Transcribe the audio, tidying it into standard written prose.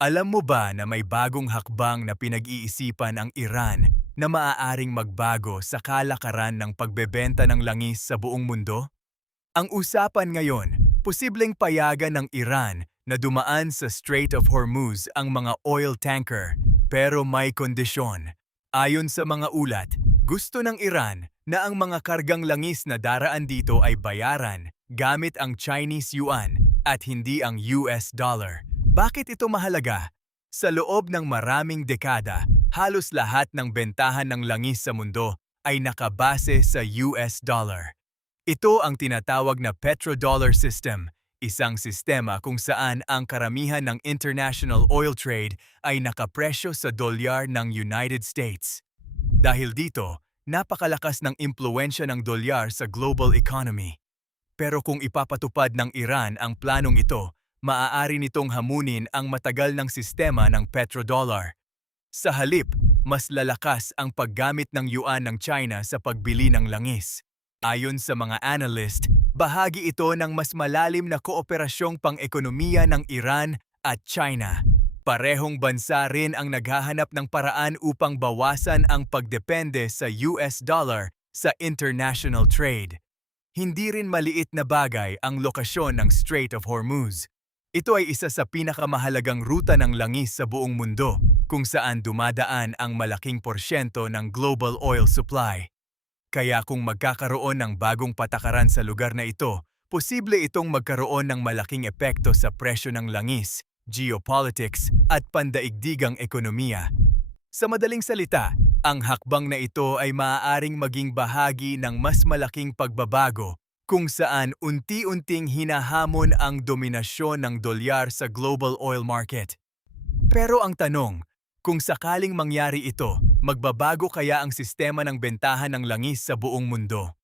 Alam mo ba na may bagong hakbang na pinag-iisipan ang Iran na maaaring magbago sa kalakaran ng pagbebenta ng langis sa buong mundo? Ang usapan ngayon, posibleng payagan ng Iran na dumaan sa Strait of Hormuz ang mga oil tanker, pero may kondisyon. Ayon sa mga ulat, gusto ng Iran na ang mga kargang langis na daraan dito ay bayaran gamit ang Chinese yuan at hindi ang US dollar. Bakit ito mahalaga? Sa loob ng maraming dekada, halos lahat ng bentahan ng langis sa mundo ay nakabase sa US dollar. Ito ang tinatawag na petrodollar system, isang sistema kung saan ang karamihan ng international oil trade ay nakapresyo sa dolyar ng United States. Dahil dito, napakalakas ng impluensya ng dolyar sa global economy. Pero kung ipapatupad ng Iran ang planong ito, maaari nitong hamunin ang matagal ng sistema ng petrodollar. Sa halip, mas lalakas ang paggamit ng yuan ng China sa pagbili ng langis. Ayon sa mga analyst, bahagi ito ng mas malalim na kooperasyong pang-ekonomiya ng Iran at China. Parehong bansa rin ang naghahanap ng paraan upang bawasan ang pagdepende sa US dollar sa international trade. Hindi rin maliit na bagay ang lokasyon ng Strait of Hormuz. Ito ay isa sa pinakamahalagang ruta ng langis sa buong mundo, kung saan dumadaan ang malaking porsyento ng global oil supply. Kaya kung magkakaroon ng bagong patakaran sa lugar na ito, posible itong magkaroon ng malaking epekto sa presyo ng langis, geopolitics at pandaigdigang ekonomiya. Sa madaling salita, ang hakbang na ito ay maaaring maging bahagi ng mas malaking pagbabago kung saan unti-unting hinahamon ang dominasyon ng dolyar sa global oil market. Pero ang tanong, kung sakaling mangyari ito, magbabago kaya ang sistema ng bentahan ng langis sa buong mundo?